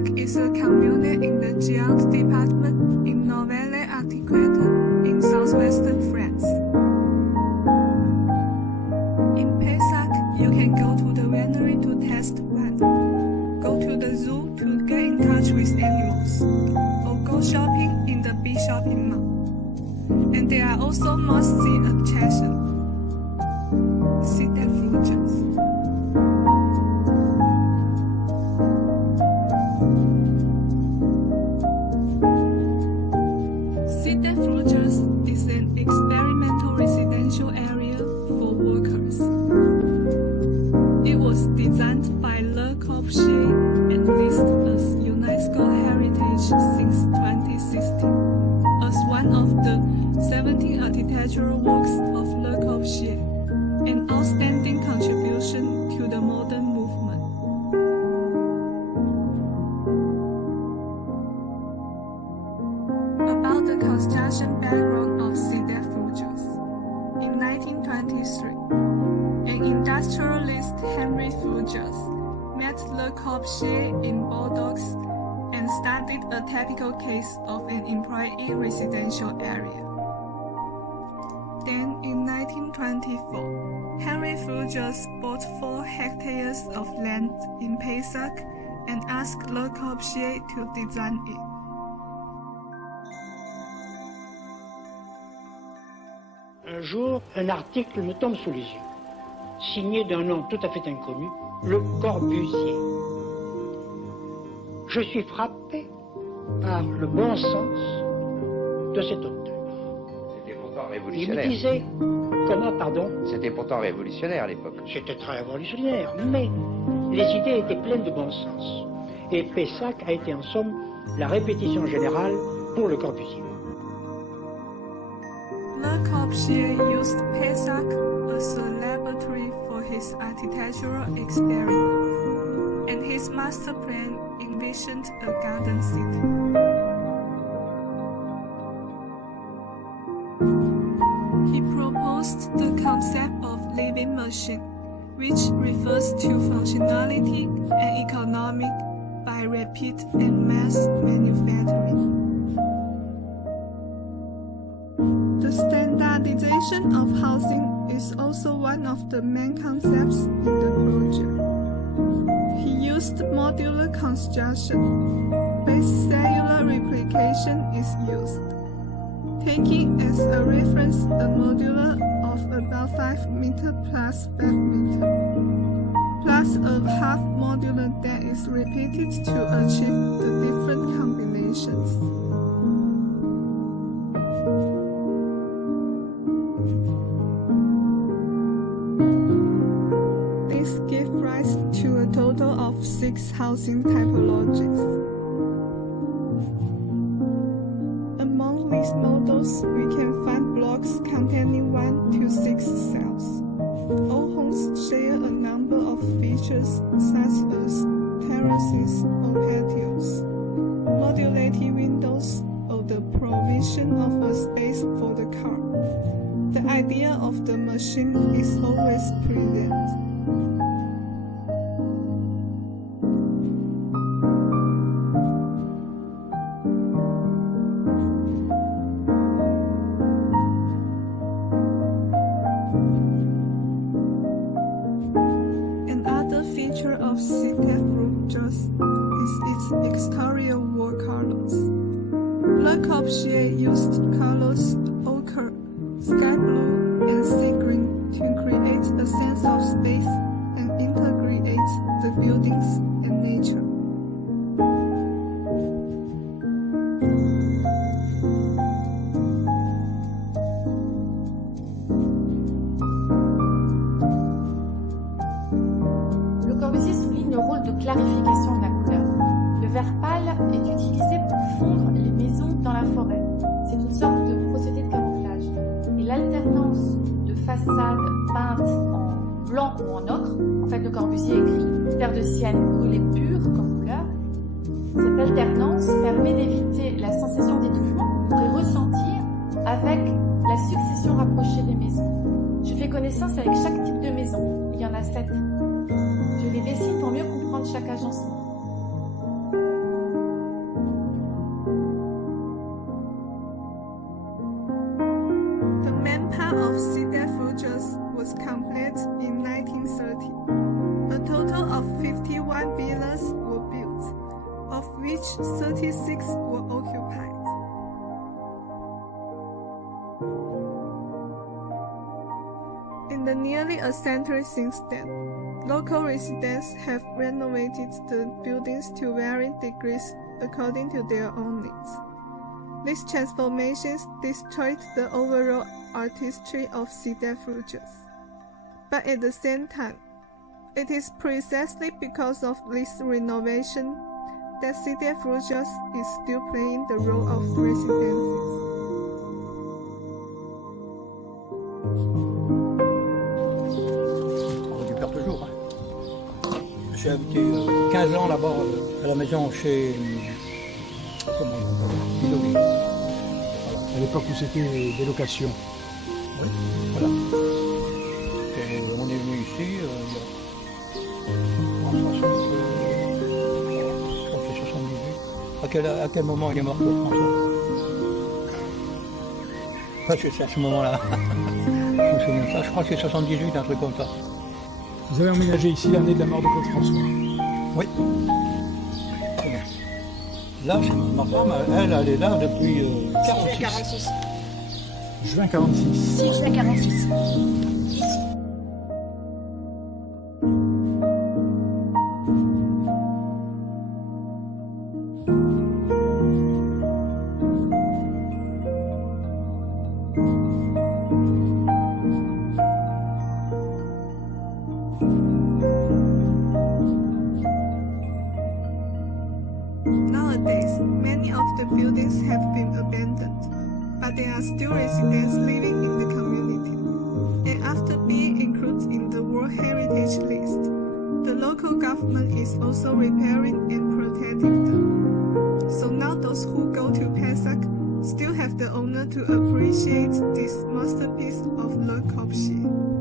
Pessac is a commune in the Gironde department in Nouvelle-Aquitaine in southwestern France. In Pessac, you can go to the winery to taste wine, go to the zoo to get in touch with animals, or go shopping in the big shopping mall. And there are also must-see attractions. Cité Fruges. Cité Fruges is an experimental residential area for workers. It was designed by Le Corbusier and listed as UNESCO Heritage since 2016 as one of the 17 architectural works of Le Corbusier, an outstanding contribution to the modern movement. About the construction background of Cité Fruges. In 1923, an industrialist Henry Fruges met Le Corbusier in Bordeaux and studied a typical case of an employee residential area. Then, in 1924, Henry Fruges bought 4 hectares of land in Pessac and asked Le Corbusier to design it. Un jour, un article me tombe sous les yeux, signé d'un nom tout à fait inconnu, Le Corbusier. Je suis frappé par le bon sens de cet auteur. C'était pourtant Il révolutionnaire. me disait, comment, pardon? C'était pourtant révolutionnaire à l'époque. C'était très révolutionnaire, mais les idées étaient pleines de bon sens. Et Pessac a été en somme la répétition générale pour Le Corbusier. Le Corbusier used Pessac as a laboratory for his architectural experiments, and his master plan envisioned a garden city. He proposed the concept of living machine, which refers to functionality and economic by rapid and mass manufacturing. The standardization of housing is also one of the main concepts in the project. He used modular construction. Base cellular replication is used, taking as a reference a modular of about 5 meter plus 5 meter, plus a half modular that is repeated to achieve the different combinations. This gave rise to a total of 6 housing typologies. Among these models, we can find blocks containing 1 to 6 cells. All homes share a number of features such as terraces or patios, modulated windows, or the provision of a space for the car. The idea of the machine is always present. Another feature of Cité Fruges is its exterior wall colors. Le Corbusier used colors ochre, sky blue, and sea green to create a sense of space and integrate the buildings and nature. Le Corbusier souligne le rôle de clarification de la couleur. Le vert pâle est utilisé pour fondre les maisons dans la forêt. C'est une sorte de procédé de camouflage. Et l'alternance de façades peintes en blanc ou en ocre, en fait le Corbusier écrit terre de sienne brûlée pure comme couleur. Cette alternance permet d'éviter la sensation d'étouffement qu'on pourrait ressentir avec la succession rapprochée des maisons. Je fais connaissance avec chaque type de maison. Il y en a 7. Je les dessine pour mieux comprendre chaque agencement. of Cité Frugias was completed in 1930. A total of 51 villas were built, of which 36 were occupied. In the nearly a century since then, local residents have renovated the buildings to varying degrees according to their own needs. These transformations destroyed the overall artistry of Cité Frugias. But at the same time, it is precisely because of this renovation that Cité Frugias is still playing the role of residences. J'ai habité 15 ans là-bas, à la maison chez Biloui. Voilà. À l'époque où c'était des locations. Oui, voilà. Et on est venu ici, en 60, je crois que c'est 78. À quel moment il est mort, François? Enfin, c'est à ce moment-là. Je me souviens de ça, je crois que c'est 78, un truc comme ça. Vous avez emménagé ici l'année de la mort de Claude François. Oui. Là, ma femme, elle est là depuis 46. Juin 46. Si, juin 46. Nowadays, many of the buildings have been abandoned, but there are still residents living in the community. And after being included in the World Heritage List, the local government is also repairing and protecting them. So now those who go to Pessac still have the honor to appreciate this masterpiece of Le Corbusier.